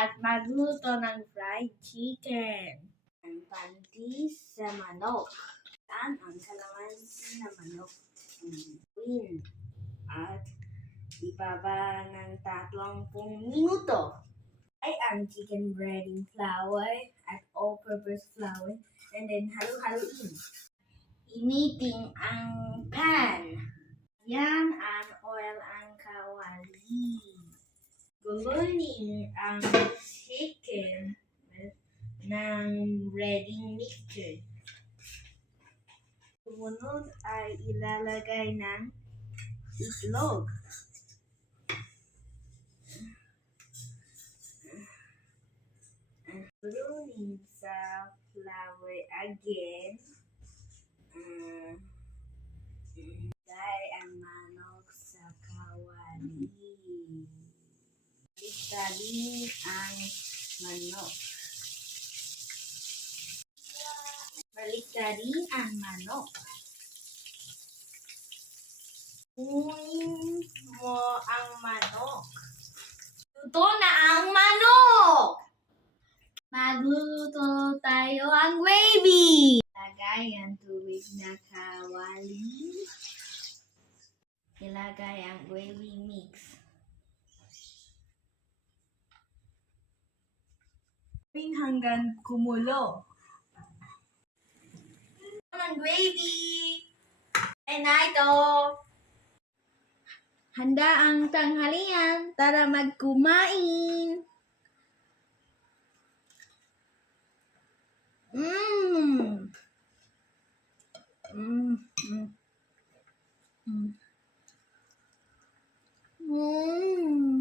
at magluto ng fried chicken. Ang pantis sa manok. Saan ang kalamansi na manok? Win. At ibaba ng 30 minuto. Ay ang chicken breading flour at all-purpose flour and then halu-haluin. Initing ang pan. Yan ang oil ang kawali. Gulunin ang chicken ng breading mixture. Sumunod ay ilalagay ng itlog. Gulunin sa flour again. Ilagay ang manok sa kawali. Baliktarin ang manok. Baliktarin ang manok. Kunin mo ang manok. Luto na ang manok! Magluto tayo ang gravy. Ilagay ang tubig na kawali. Ilagay ang gravy mix. Hanggang kumulo. Ang gravy. Ay na ito. Handa ang tanghalian. Tara magkumain. Mmm. Mmm. Mmm. Mmm.